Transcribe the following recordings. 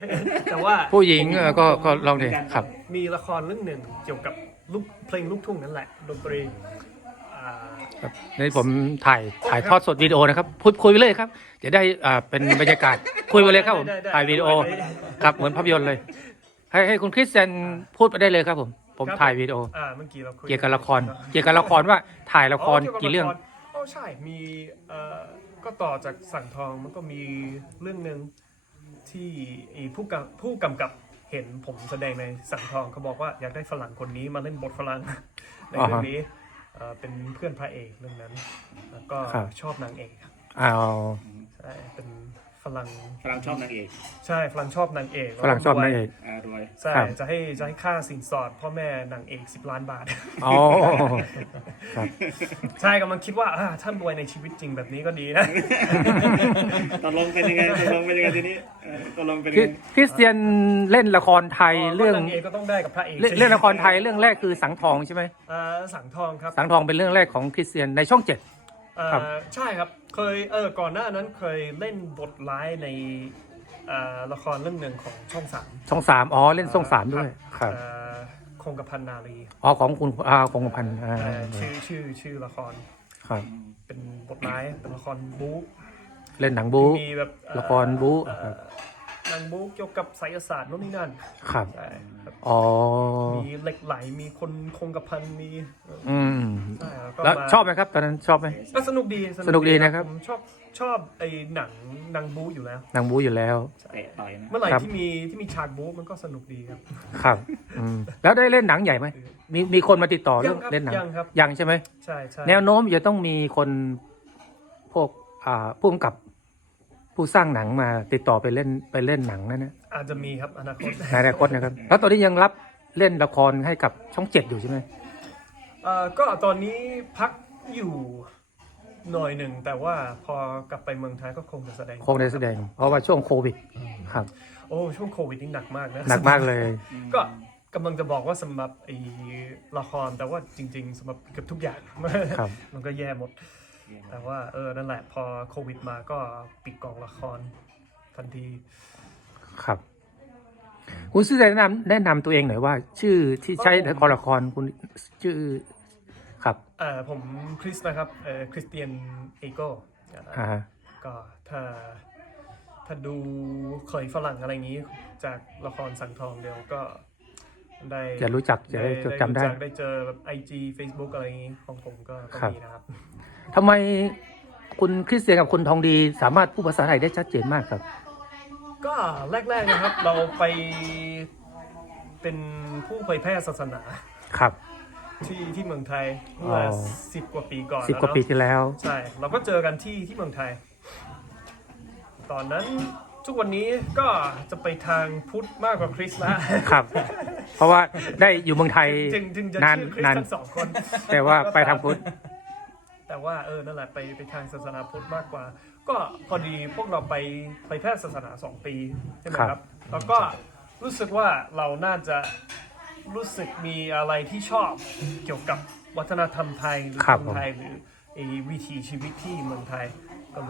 แต่ว่าผู้หญิงก็ลองดิครับมีละครเรื่องหนึ่งเกี่ยวกับเพลงลูกทุ่งนั่นแหละดนตรีอ่าครับนี่ผมถ่ายทอดสดวิดีโอนะครับพูดคุยไปเลยครับจะได้เป็นบรรยากาศคุยไปเลยครับผมได้ถ่ายวิดีโอได้ครับเหมือนภาพยนตร์เลย ให้คุณคริสเตียนพูดไปได้เลยครับผมถ่ายวิดีโอเมื่อกี้เราคุยเกี่ยวกับละครว่าถ่ายละครกี่เรื่องอ๋อใช่มีก็ต่อจากสั่งทองมันก็มีเรื่องหนึ่งที่ไอ้ผู้กำกับเห็นผมแสดงในสั่งทองเขาบอกว่าอยากได้ฝรั่งคนนี้มาเล่นบทฝรั่งในเรื่องนี้เป็นเพื่อนพระเอกเรื่องนั้นแล้วก็ครับชอบนางเอกอ้าวใช่เป็นฝรั่งชอบนางเอกใช่ฝรั่งชอบนางเอกฝรั่งชอบนางเอกรวยใช่ครับจะให้ค่าสินสอดพ่อแม่นางเอก10 ล้านบาทอ๋อครับใช่กำลังคิดว่าถ้ารวยในชีวิตจริงแบบนี้ก็ดีนะตกลงเป็นยังไงทีนี้ตกลงเป็นคยังไงริสเตียนเล่นละครไทยเรื่องนางเอกก็ต้องได้กับพระเอกเล่นละครไทยเรื่องแรกคือสังทองใช่ไหมสังทองครับสังทองเป็นเรื่องแรกของคริสเตียนในช่อง 7 ครับใช่ครับเคยก่อนหน้านั้นเคยเล่นบทร้ายในละครเรื่องหนึ่งของช่อง 3 ช่อง 3อ๋อเล่นช่อง 3ด้วยครับคงกระพันนารีอ๋อของคุณคงกระพันธ์ชื่อละครครับเป็นบทร้ายเป็นละครบู๊เล่นหนังบู๊มีแบบละครบู๊หนังบู๊เกี่ยวกับไสยศาสตร์โน่นนี่นั่นครับใช่ครับอ๋อมีเหล็กไหลมีคนคงกระพันมีอืมใช่ก็แล้วมาชอบไหมครับตอนนั้นชอบไหมก็สนุกดีสนุกดีนะครับผมชอบไอ้หนังบู๊อยู่แล้วหนังบู๊อยู่แล้วเตะต่อยนะเมื่อไหร่ครับที่มีฉากบู๊มันก็สนุกดีครับครับแล้วได้เล่นหนังใหญ่ไหมมีคนมาติดต่อเรื่องยังครับเล่นหนังยังครับยังใช่ไหมใช่ใช่แนวโน้มจะต้องมีคนพวกผู้กำกับผู้สร้างหนังมาติดต่อไปเล่นหนังนั่นนะอาจจะมีครับอนาคตในอนาคตนะครับแล้วตอนนี้ยังรับเล่นละครให้กับช่อง 7อยู่ใช่ไหมก็ตอนนี้พักอยู่หน่อยหนึ่งแต่ว่าพอกลับไปเมืองไทยก็คงจะแสดงคงได้แสดง เพราะว่าช่วงโควิดครับโอ้ช่วงโควิดนี่หนักมากนะหนักมากเลยก็กำลังจะบอกว่าสำหรับไอ้ละครแต่ว่าจริง ๆสำหรับเกือบทุกอย่างครับมันก็แย่หมด แต่ว่านั่นแหละพอโควิดมาก็ปิดกองละครทันทีครับคุณซื้อแนะนำตัวเองหน่อยว่า ชื่อที่ใช้ในละครคุณชื่อครับผมคริสนะครับคริสเตียนเอโก้ฮะก็ถ้าดูเคยฝรั่งอะไรอย่างนี้ จากละครสังทองเดียวก็ได้จะรู้จักจะได้จดจำได้รู้จักได้เจอแบบ IG Facebook อะไรอย่างนี้ของผมก็ครับมีนะครับทำไมคุณคริสเตียนกับคุณทองดีสามารถพูดภาษาไทยได้ชัดเจนมากครับก็แรกๆนะครับ เราไปเป็นผู้เผยแพร่ศาสนาครับที่เมืองไทยเมื่อ10 กว่าปีก่อน 10 กว่าปีที่แล้วใช่เราก็เจอกันที่เมืองไทย ตอนนั้นทุกวันนี้ก็จะไปทางพุทธมากกว่าคริสต์นะครับเพราะว่าได้อยู่เมืองไทยจึงจะนานชื่อคริสนานต์ทั้งสองคนแต่ว่าไปทางพุทธแต่ว่านั่นแหละไปทางศาสนาพุทธมากกว่า ก็พอดีพวกเราไปแพร่ศาสนา2 ปีใช่ไหมครับแล้วก็รู้สึกว่าเราน่าจะรู้สึกมีอะไรที่ชอบเกี่ยวกับวัฒนธรรมไทยหรือคนไทยหรือวิถีชีวิตที่เมืองไทยก็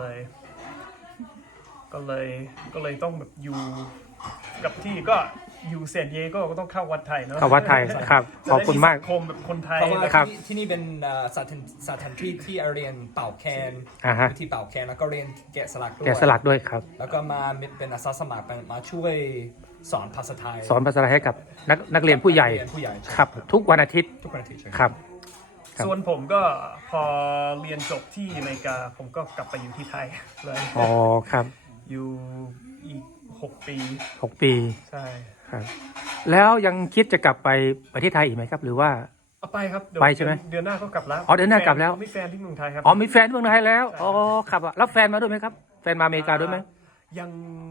เลยต้องแบบอยู่กับที่ก็อยู่เซนเยโกก็ต้องเข้าวัดไทยเนาะเข้าวัดไทยครับขอบคุณมากจะได้สังคมแบบคนไทยเพราะว่าครับที่นี่เป็นสถานที่ที่เรียนเป่าแคนฮะวิธีเป่าแคนแล้วก็เรียนแกะสลักด้วยแกะสลักด้วยครับแล้วก็มาเป็นอาสาสมัครมาช่วยสอนภาษาไทยสอนภาษาไทยให้กับนักเรียนผู้ใหญ่นักเรียนผู้ใหญ่ครับ ทุกวันอาทิตย์ทุกคนอาทิตย์ใช่ครับ ครับส่วนผมก็พอเรียนจบที่อเมริกาผมก็กลับไปอยู่ที่ไทยเลยอ๋อครับอยู่อีก6 ปี 6 ปีใช่ครับ แล้วยังคิดจะกลับไปประเทศไทยอีกไหมครับ หรือว่าเอาไปครับเดี๋ยวไปใช่ไหมเดือนหน้าก็กลับแล้วอ๋อเดือนหน้ากลับแล้วมีแฟนที่เมืองไทยครับอ๋อมีแฟนที่เมืองไทยแล้วอ๋อครับแล้วแฟนมาด้วยไหมครับ แฟนมาอเมริกาด้วยไหมยัง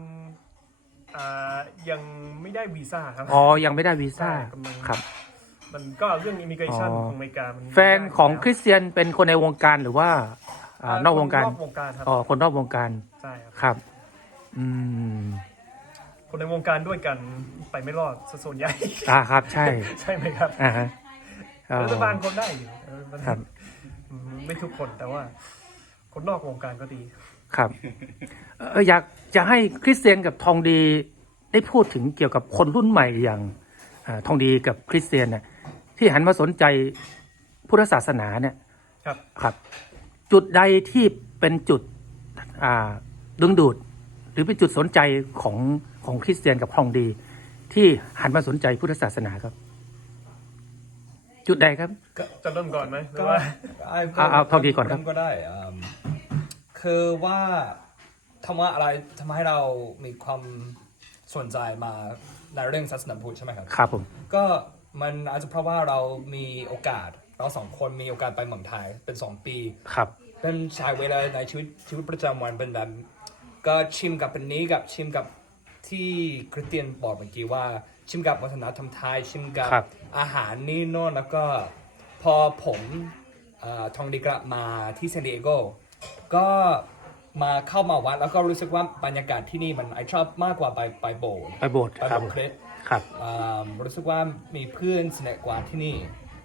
ยังไม่ได้วีซ่าครับอ๋อยังไม่ได้วีซ่าใช่กำลังครับมันก็เรื่องอิมิเกชันอ๋อของอเมริกามันแฟนของคริสเตียนเป็นคนในวงการหรือว่านอกวงการนอกวงการครับอ๋อคนนอกวงการใช่ครับครับ อืมคนในวงการด้วยกันไปไม่รอดซะส่วนใหญ่ครับใช่ใช่ไหมครับฮะรัฐบาลคนได้อยู่มันครับไม่ทุกคนแต่ว่าคนนอกวงการก็ดีครับอยากจะให้คริสเตียนกับทองดีได้พูดถึงเกี่ยวกับคนรุ่นใหม่อย่างทองดีกับคริสเตียนเนี่ยที่หันมาสนใจพุทธศาสนาเนี่ยครับครับ จุดใดที่เป็นจุดดึงดูด หรือเป็นจุดสนใจของคริสเตียนกับทองดี ที่หันมาสนใจพุทธศาสนาครับ จุดใดครับจะเริ่มก่อนไหมหรือก็ว่าเอาเท่าที่ก่อนครับก็ได้คือว่าทำว่าอะไรทำให้เรามีความสนใจมาในเรื่องศาสนาพุทธใช่ไหมครับครับผมก็มันอาจจะเพราะว่าเรามีโอกาสเราสองคนมีโอกาสไปเมืองไทยเป็น2 ปีครับเป็นใช้เวลาในชีวิตประจำวันเป็นแบบก็ชิมกับเป็นนี้กับชิมกับที่คริสเตียนบอกเมื่อกี้ว่าชิมกับวัฒนธรรมไทยชิมกับครับอาหารนี่โน่นแล้วก็พอผมทองดีกลับมาที่ซานดิเอโกก็มาเข้ามาวัดแล้วก็รู้สึกว่าบรรยากาศที่นี่มันไอชอบมากกว่าไปโบสถ์ไปโบสถ์ไปครับโบสถ์คริสต์ครับรู้สึกว่ามีเพื่อนสนิทกว่าที่นี่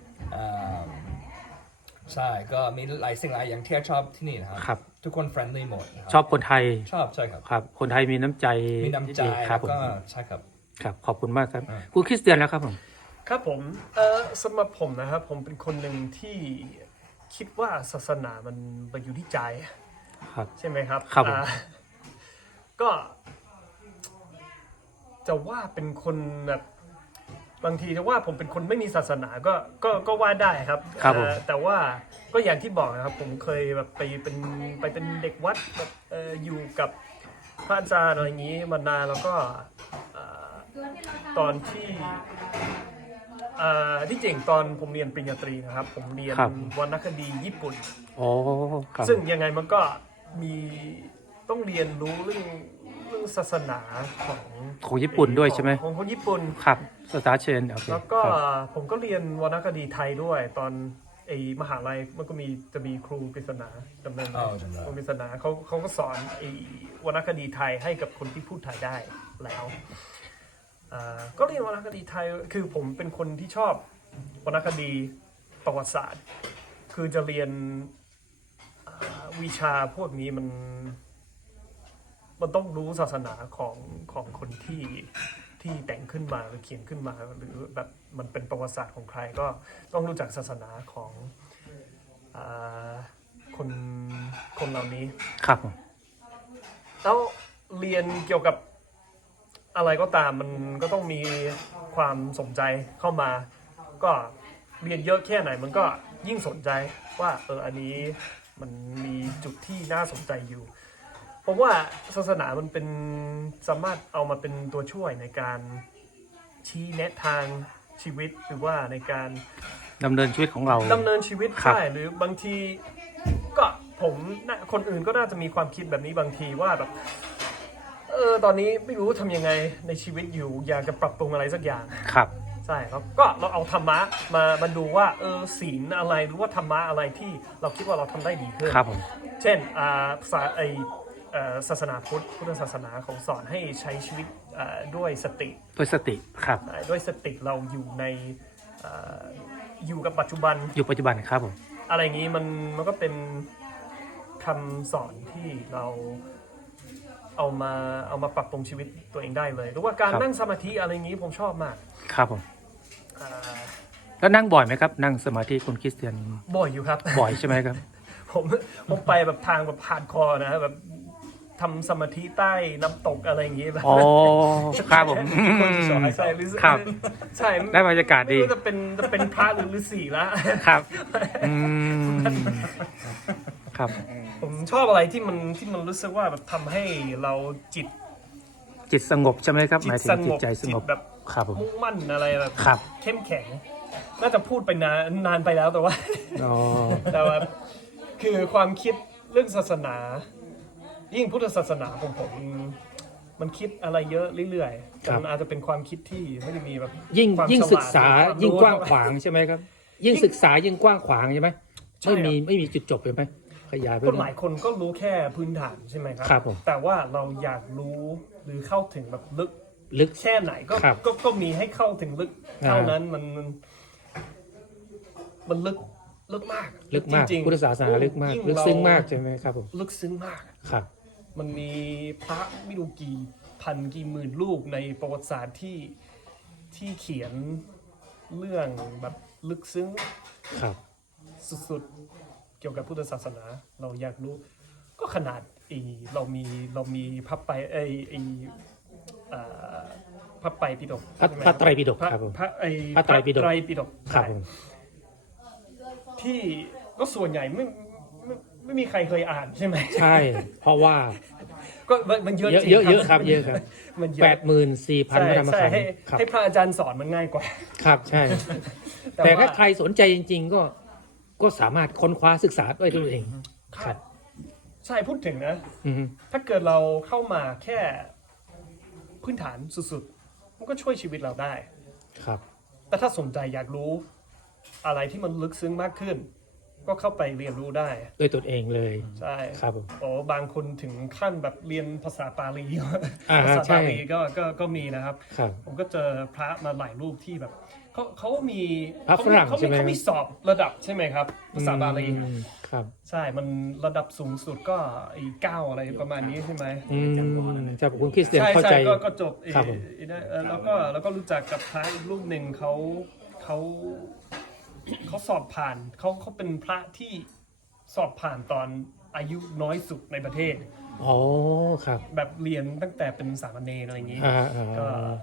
ใช่ก็มีหลายสิ่งหลายอย่างที่ชอบที่นี่นะครับครับทุกคนเฟรนลี่หมดนะคชรับอบคนไทยชอบใช่ครับครับ คนไทยมีน้ำใจมีน้ำใจครัแล้บวผมก็ใช่ครับครับ ขอบคุณมากครับ คุณคริสเตียนแล้วครับผมครับผมสำหรับผมนะครับ ผมเป็นคนหนึ่งที่คิดว่าศาสนามันอยู่ที่ใจครับใช่ไหมครับครับผมก็จะว่าเป็นคนแบบบางทีจะว่าผมเป็นคนไม่มีศาสนาก็ว่าได้ครับครับผมแต่ว่าก็อย่างที่บอกนะครับ ผมเคยแบบไปเป็นเด็กวัดแบบอยู่กับพระอาจารย์อะไรอย่างนี้มานานแล้วก็ตอนที่ที่จริงตอนผมเรียนปริญญาตรีนะครับ ผมเรียนครับวรรณคดีญี่ปุ่นอ๋อครับซึ่งยังไงมันก็มีต้องเรียนรู้เรื่องศาสนาของญี่ปุ่นด้วยใช่ไหมของคนญี่ปุ่นครับสตาร์เชนโอเคแล้วก็ครับผมก็เรียนวรรณคดีไทยด้วย ตอนไอ้มหาลัยมันก็จะมีครูปริศนาจำได้ไหมจำได้ครูปริศนาเขาก็สอนไอ้วรรณคดีไทยให้กับคนที่พูดไทยได้แล้วก็เรียนวรรณคดีไทยคือผมเป็นคนที่ชอบวรรณคดีประวัติศาสตร์ คือจะเรียนวิชาพวกนี้มันต้องรู้ศาสนาของคนที่แต่งขึ้นมาหรือเขียนขึ้นมาหรือแบบมันเป็นประวัติศาสตร์ของใครก็ต้องรู้จักศาสนาของคนเหล่านี้ครับผมแล้วเรียนเกี่ยวกับอะไรก็ตามมันก็ต้องมีความสนใจเข้ามา ก็เรียนเยอะแค่ไหนมันก็ยิ่งสนใจว่าอันนี้มันมีจุดที่น่าสนใจอยู่ผมว่าศาสนามันเป็นสามารถเอามาเป็นตัวช่วยในการชี้แนะทางชีวิตหรือว่าในการดำเนินชีวิตของเราดำเนินชีวิตครับได้หรือบางทีก็ผมคนอื่นก็น่าจะมีความคิดแบบนี้บางทีว่าแบบตอนนี้ไม่รู้ทำยังไงในชีวิตอยู่อยากจะปรับปรุงอะไรสักอย่างครับใช่ครับก็เราเอาธรรมะมาดูว่าศีลอะไรหรือว่าธรรมะอะไรที่เราคิดว่าเราทำได้ดีขึ้นครับผมเช่นศาสนาพุทธศาสนาของสอนให้ใช้ชีวิตด้วยสติด้วยสติครับด้วยสติเราอยู่ในอยู่กับปัจจุบันอยู่ปัจจุบันครับผมอะไรอย่างนี้มันก็เป็นคำสอนที่เราเอามาปรับปรุงชีวิตตัวเองได้เลย หรือว่าการนั่งสมาธิอะไรอย่างนี้ผมชอบมากครับผมอ่าแล้วนั่งบ่อยไหมครับ นั่งสมาธิคุณคริสเตียนบ่อยอยู่ครับบ่อยใช่ไหมครับผมไปแบบทางแบบผ่านคอร์นะแบบทำสมาธิใต้น้ำตกอะไรอย่างงี้แบบอ๋อครับผมใช่หรือครับใช่ได้บรรยากาศดีไม่รู้จะเป็นพระหรือฤาษีละครับอืมครับผมชอบอะไรที่มันรู้สึกว่าแบบทำให้เราจิตจิตสงบใช่ไหมครับหมายถึงจิตใจสงบแบบครับผมมุ่งมั่นอะไรแบบครับเข้มแข็ง น่าจะพูดไปนานไปแล้วแต่ว่าอ๋อแต่ว่าคือความคิดเรื่องศาสนา ยิ่งพุทธศาสนาของผมมันคิดอะไรเยอะเรื่อยๆแต่มันอาจจะเป็นความคิดที่ไม่ได้มีแบบยิ่งความยิ่งฉลดศึกษาหรือควมยิ่งรู้กว้างขวางใช่ไหมครับ ยิ่งศึกษายิ่งกว้างขวางใช่ไหมใช่ไม่มีจุดจบเลยไหมขยายไปคนหลายคนก็รู้แค่พื้นฐานใช่ไหมครัครับผมแต่ว่าเราอยากรู้หรือเข้าถึงแบบลึกลึกแค่ไหนก็ครับก็มีให้เข้าถึงลึกเท่านั้นมันลึกมากลึกมากจริงๆพุทธศาสนาลึกมากยิ่ลึกเรซึ้งมากใช่ไหมครับผมลึกซึ้งมากครับมันมีพระไม่รู้กี่พันกี่หมื่นลูกในประวัติศาสตร์ที่เขียนเรื่องแบบลึกซึ้งครับสุดๆเกี่ยวกับพุทธศาสนาเราอยากรู้ก็ขนาดเรามีพระไปพระไปปิฎกพระไตรปิฎกพระครับผมพระพระไตรปิฎกปิฎกครับผมที่ก็ส่วนใหญ่ไม่มีใครเคยอ่านใช่ไหมใช่ เพราะว่าก็มันเยอะจริงเยอะครับเยอะครับมันเยอะ 84,000 พระธรรมใช่ขันให้ธ์ครับให้พระอาจารย์สอนมันง่ายกว่าครับใช่ แต่ถ้าใครสนใจจริง ๆ ก็สามารถค้นคว้าศึกษาด้วยตัวเอง ครับใช่พูดถึงนะอืมถ้าเกิดเราเข้ามาแค่พื้นฐานสุดๆ มันก็ช่วยชีวิตเราได้ครับแต่ถ้าสนใจอยากรู้อะไรที่มันลึกซึ้งมากขึ้น ก็เข้าไปเรียนรู้ได้ด้วยตัวเองเลยใช่ครับผมโอ้บางคนถึงขั้นแบบเรียนภาษาบาลีอ่าภาษาใช่บาลีก็มีนะครับครับผมก็เจอพระมาหลายรูปที่แบบเขามีพระฝรั่งเขาใช่ไหมเขามีสอบระดับใช่ไหมครับ ภาษาบาลีอืมครับใช่ มันระดับสูงสุดก็9อะไรประมาณนี้ใช่ไหมอืมจากคุณคริสเตียนใช่เข้าใช่ใจก็จบครับผมแล้วก็รู้จักกับพระอีกรูปหนึ่งเขาสอบผ่านเขาเป็นพระที่สอบผ่านตอนอายุน้อยสุดในประเทศอ๋อครับแบบเรียนตั้งแต่เป็นสามเณรอะไรอย่างนี้ ก็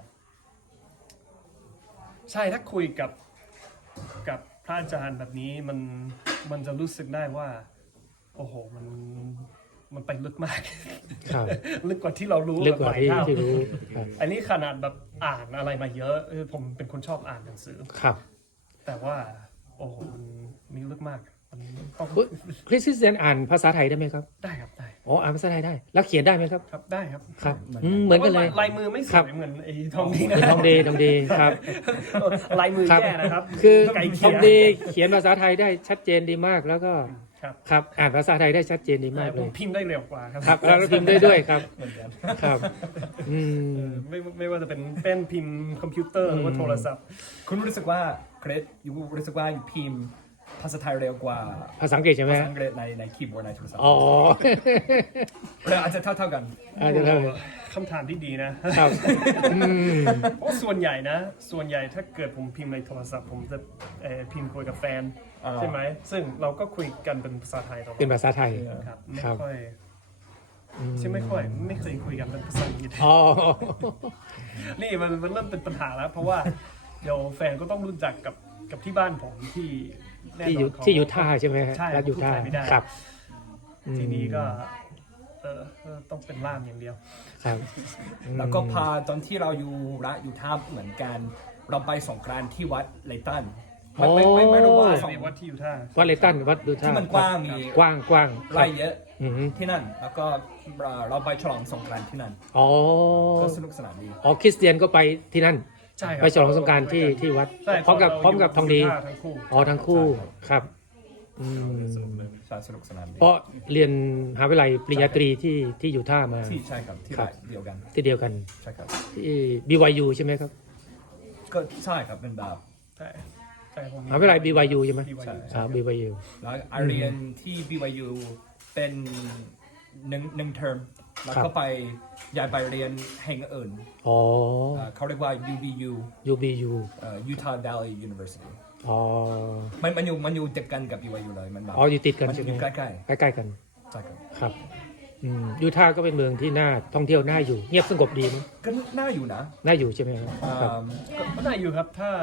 ใช่ถ้าคุยกับพระอาจารย์แบบนี้มันจะรู้สึกได้ว่า โอ้โหมันไปลึกมากครับลึกกว่าที่เรารู้ลึกกว่าหลยเท่ที่รู้ครับอันนี้ขนาดแบบอ่านอะไรมาเยอะผมเป็นคนชอบอ่านหนังสือครับแต่ว่า โอ้โหมันมีลึกมากมันต้องคริสเตียนอ่านภาษาไทยได้ไหมครับได้ครับได้อ๋ออ่านภาษาไทยได้ แล้วเขียนได้ไหมครับครับได้ครับครับเหมือนกันเลยลายมือไม่สครัวบยเหมือนไอ้ทองดีนะทองดีครับลายมือครับแย่นะครับคือไก่ทเขีอย งดีเขียนภาษาไทยได้ชัดเจนดีมากแล้วก็ครับครับอ่านภาษาไทยได้ชัดเจนดีมากผเลมยพิมพ์ได้เร็วกว่าครับครับแล้วพิมพ์ได้ด้วยครับครับอืมไม่ว่าจะเป็นเป็นพิมพ์คอมพิวเตอร์หรือว่าโทรศัพท์คุณรู้สึกว่าเกรดยูรู้สึกว่าอยู่พิมพ์ภาษาไทยเร็วกว่าภาษาอังกฤษใช่ไหมภาษาฮะอังกฤษในคีย์บอร์ดในโทรศัพท์อ๋อหรืออาจจะเท่ากันอาจจะเท่าคำถามที่ดีนะครับอืมเพราะส่วนใหญ่ถ้าเกิดผมพิมพ์ในโทรศัพท์ผมจะพิมพ์คุยกับแฟนอ่าใช่ไหมซึ่งเราก็คุยกันเป็นภาษาไทยตลอดเป็นภาษาไทยครับไม่ครับค่อยอืมใช่ไม่เคยคุยกันเป็นภาษาอังกฤษอ๋อนี่มันเริ่มเป็นปัญหาแล้ว เพราะว่าเดี๋ยวแฟนก็ต้องรู้จักกับที่บ้านผมที่แน่นอนเขาที่ยูทาห์ใช่ไหมฮะใช่รัฐยูทาห์พูดไทยไม่ได้ครับทีนี้ก็ต้องเป็นล่ามอย่างเดียวครับแล้วก็พาตอนที่เราอยู่รัฐยูทาห์เหมือนกัน เราไปสงกรานต์ที่วัดเลตันไม่รู้ว่าในวัดที่อยู่ท่าวัดเลตันวัดยูทาที่ห์มันกว้างมีกว้างครับไร่เยอะอืมที่นั่น แล้วก็เราไปฉลองสงกรานต์ที่นั่นอ๋อก็สนุกสนานดีอ๋อคริสเตียนก็ไปที่นั่นใช่ครับไปฉลองสงกรานต์ที่วัดใช่พร้อมกับทองดีทั้งคู่อ๋อทั้งคู่ครับอืมใช่สนุกสนานดีเพราะเรียนมหาวิทยาลัยปริญญาตรีที่ยูทาห์มาที่ใช่ครับที่ครับเดียวกันที่เดียวกันใช่ครับที่ BYU ใช่ไหมครับก็ใช่ครับเป็นแบบใช่ใช่ผมมหาวิทยาลัย BYU ใช่ไหม BYU อ่า BYU แล้วเรียนที่ BYU เป็นหนึ่งเทอมแล้วก็ไปย้ายไปเรียนแห่งอื่นอ๋อเขาเรียกว่า UVU UBU Utah Valley University อ๋อมันอยู่ติดกันกับ BYU เลยมันแบบอ๋ออยู่ติดกันมันใช่ไหมอยู่ใกล้ใกล้ๆกันๆใช่ครับครับยูทาห์ก็เป็นเมืองที่น่าท่องเที่ยวน่าอยู่ เงียบสงบดีไหมก็น่าอยู่นะน่าอยู่ใช่ไหมครับครับก็ได้อยู่ครับถ้า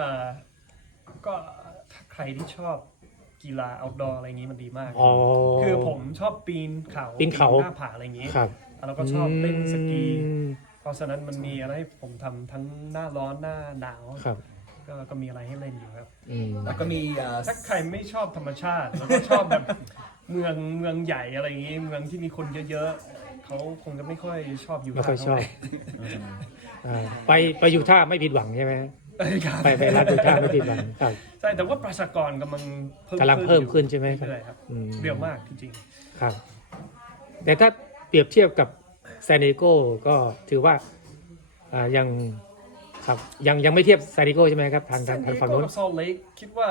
ใครที่ชอบกีฬา outdoor อะไรอย่างนี้มันดีมากอ๋อคือผมชอบปีนเขาปีนเขาหน้าผาอะไรอย่างนี้ครับแล้วก็ชอบเล่นสกีอืมเพราะฉะนั้นมันมีอะไรให้ผมทำทั้งหน้าร้อนหน้าหนาวครับก็มีอะไรให้เล่นอยู่ครับอืมแล้วก็มีถ้าใครไม่ชอบธรรมชาติ แล้วก็ชอบแบบ เมืองใหญ่อะไรอย่างนี้ เมืองที่มีคนเยอะๆเขาคงจะไม่ค่อยชอบอยู่ไม่ค่อยชอบเท่าไหร่ไปยูทาห์ไม่ผิดหวังใช่ไหมครับไปรัฐยูทาห์ไม่ผิดหวังครับใช่แต่ว่าประชากรกำลังกำลังเพิ่มขึ้นใช่ไหมครับเรื่อยๆครับอืมเร็วมากจริงครับ แต่ถ้าเปรียบเทียบกับซานดิเอโกก็ถือว่ายังครับยังไม่เทียบซานดิเอโกใช่ไหมครับๆทางซานดิเอฝั่งโกโน้นกับซอลเลกคิดว่า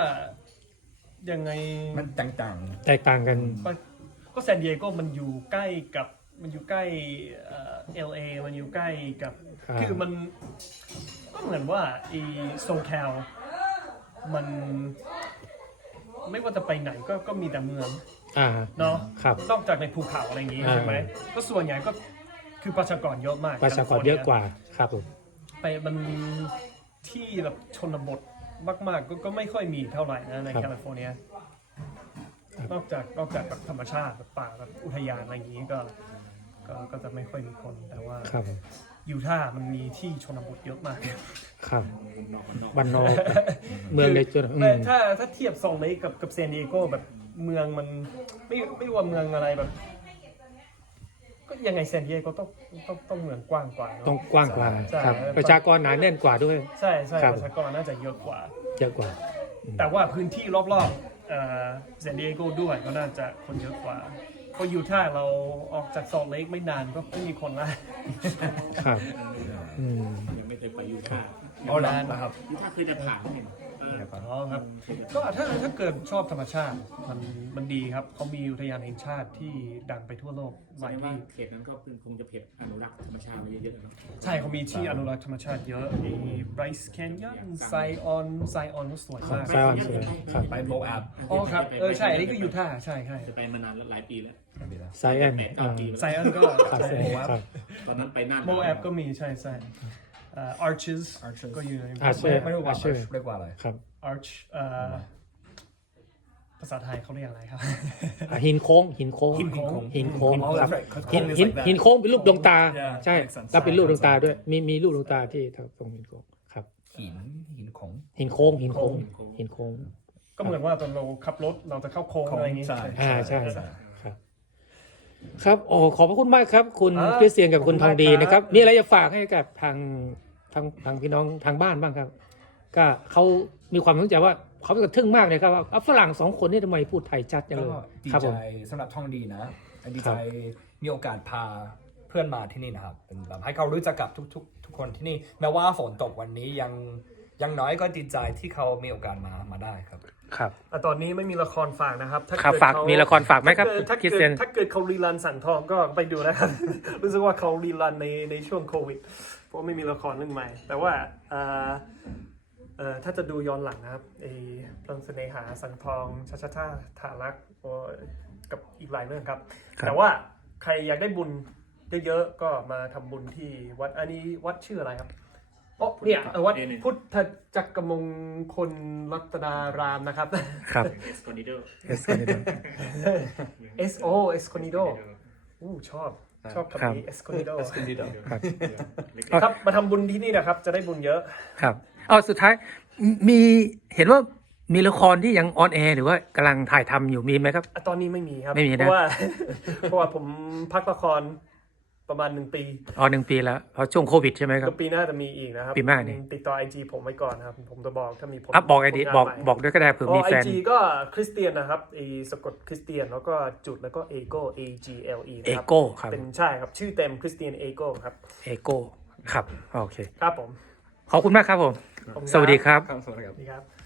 ยังไงมันต่างแตกต่างกันก็ซานดิเอโกมันอยู่ใกล้กับมันอยู่ใกล้LA มันอยู่ใกล้กับครับคือมันก็เหมือนว่าอีโซแคลมันไม่ว่าจะไปไหนก็มีแต่เมือง เนาะครับนอกจากในภูเขาอะไรอย่างงี้ใช่ไหมก็ส่วนใหญ่ก็คือประชากรเยอะมากประชากรเยอะกว่าครับผมไปมันที่แบบชนบทมากๆก็ไม่ค่อยมีเท่าไหร่นะในครับแคลิฟอร์เนีย นอกจากแบบธรรมชาติแบบป่าแบบอุทยานอะไรอย่างงี้ก็จะไม่ค่อยมีคนแต่ว่าครับผมยูทาห์มันมีที่ชนบทเยอะมากครับบ้านนอกเมืองในจุดแต่ถ้าเทียบซองนี้กับซานดิเอโกแบบเมืองมันไม่ว่าเมืองอะไรแบบ ก็ยังไงซานดิเอโกต้องเมืองกว้างกว่าเนอะต้องกว้างกว่าใช่ครับ ประชากรหนาแน่นกว่าด้วยใช่ครับประชากรน่าจะเยอะกว่าเยอะกว่าแต่ว่าพื้นที่รอบๆซานดิเอโกด้วยก็น่าจะคนเยอะกว่าเพราะยูทาห์เราออกจากซอลต์เลคไม่นานก็ไม่มีคนละครับอืมยังไม่เคยไปยูทาห์เอาละนะครับยูทาห์เคยจะผ่านไหมเนี่ยอ๋อครับก็ถ้าเกิดชอบธรรมชาติมันดีครับเขามีอุทยานแห่งชาติที่ดังไปทั่วโลกหแสลายดงว่าที่เขตนั้นก็คงจะเขตอนุรักษ์ธรรมชาติไว้เยอะๆเนาะใช่เขามีที่อนุรักษ์ธรรมชาติเยอะมีไบรซ์แคนยอนไซออนก็สวยมากไซออนสวยครับไปโมอัพอ๋อครับใช่อันนี้ก็ยูทาห์ใช่จะไปมานานหลายปีแล้วไซแอน 8-9 ปีไซออนก็ครับใช่ครับตอนนั้นไปน่านโมแอปก็มีใช่Arches ก็อยู่ใน Arches ไม่รู้ว่า Archer เรียกว่าอะไรครับ Arch ภาษาไทยเขาเรียกอะไรครับหินโค้งหินโค้งหินโค้งหินโค้ง Oh, ครับ that's right. 'Cause หิน Kong is หิน like that. หินโค้งเป็นรูปดวงตา Yeah, ใช่ makes sense. แล้วเป็นรูปดวงตาด้วยมีรูปดวงตาที่ตรงหินโค้งครับหินของหินโค้งหินโค้งหินโค้งก็เหมือนว่าตอนเราขับรถเราจะเข้าโค้งอะไรอย่างงี้ใช่ใช่ครับครับโอ้ขอบพระคุณมากครับ คุณอ่าคริสเตียนกับคุณขทอบอคุงณดีมากนะครับครับมีอะไรจะฝากให้กับทางพี่น้องทางบ้านบ้างครับ ก็เขามีความสนใจว่าเขาเป็นกระทึ่งมากเลยครับว่าฝรั่ง2 คนนี่ทำไมพูดไทยชัดจังก็เลยดีครับใจผมสำหรับท่องดีนะดีครัใจบมีโอกาสพาเพื่อนมาที่นี่นะครับเป็นแบบให้เขารู้จักกับทุกคนที่นี่ แม้ว่าฝนตกวันนี้ยังน้อยก็ดีใจที่เขามีโอกาสมาได้ครับครับตอนนี้ไม่มีละครฝากนะครับถ้าครับเกิดฝากเขมีละครฝากไหมครับถ้าคริสเกิเตียดนถ้าเกิดเขารีรันสั่งทองก็ไปดูนะครับ รู้สึกว่าเขารีรันในช่วงโควิดเพราะไม่มีละครเรื่องใหม่ แต่ว่าถ้าจะดูย้อนหลังนะครับเพลิงเสน่หาสังทองชาชาท่าถารักกับอีกหลายเรื่องครับครับแต่ว่าใครอยากได้บุญเยอะๆก็มาทำบุญที่วัดอันนี้วัดชื่ออะไรครับอ๋อเนี่ยวัดพุทธจักรมงคลรัตนารามนะครับครับเอสคอนดิเดอร์ Esconido อู้ชอบคำนี้ Esconido ครับครับมาทำบุญที่นี่นะครับ จะได้บุญเยอะครับสุดท้ายมีเห็นว่ามีละครที่ยังออนแอร์หรือว่ากำลังถ่ายทำอยู่มีไหมครับตอนนี้ไม่มีครับไม่มีนะเพราะว่า เพราะว่าผมพักละครประมาณ1 ปี 1 ปีแล้วเพราะช่วงโควิดใช่ไหมครัก็บปีหน้าจะมีอีกนะครับปีหน้านี่ติดต่อ IG ผมไว้ก่อนนะครับ ผมจะบอกถ้ามีผลบอกไอดีผลงานบอกใหม่บอกด้วยก็ได้เผื่อมีแฟน IG ก็คริสเตียนนะครับสะกดคริสเตียนแล้วก็จุดแล้วก็เอโก AGLE เอนะครับโก้ครับเป็นใช่ครับ ชื่อเต็มคริสเตียนเอโกครับเอโก้ครับโอเคครับผมขอบคุณมากครับผมขอบคุณครับสวัสดีครับครับสวัสดีครับนี่ครับ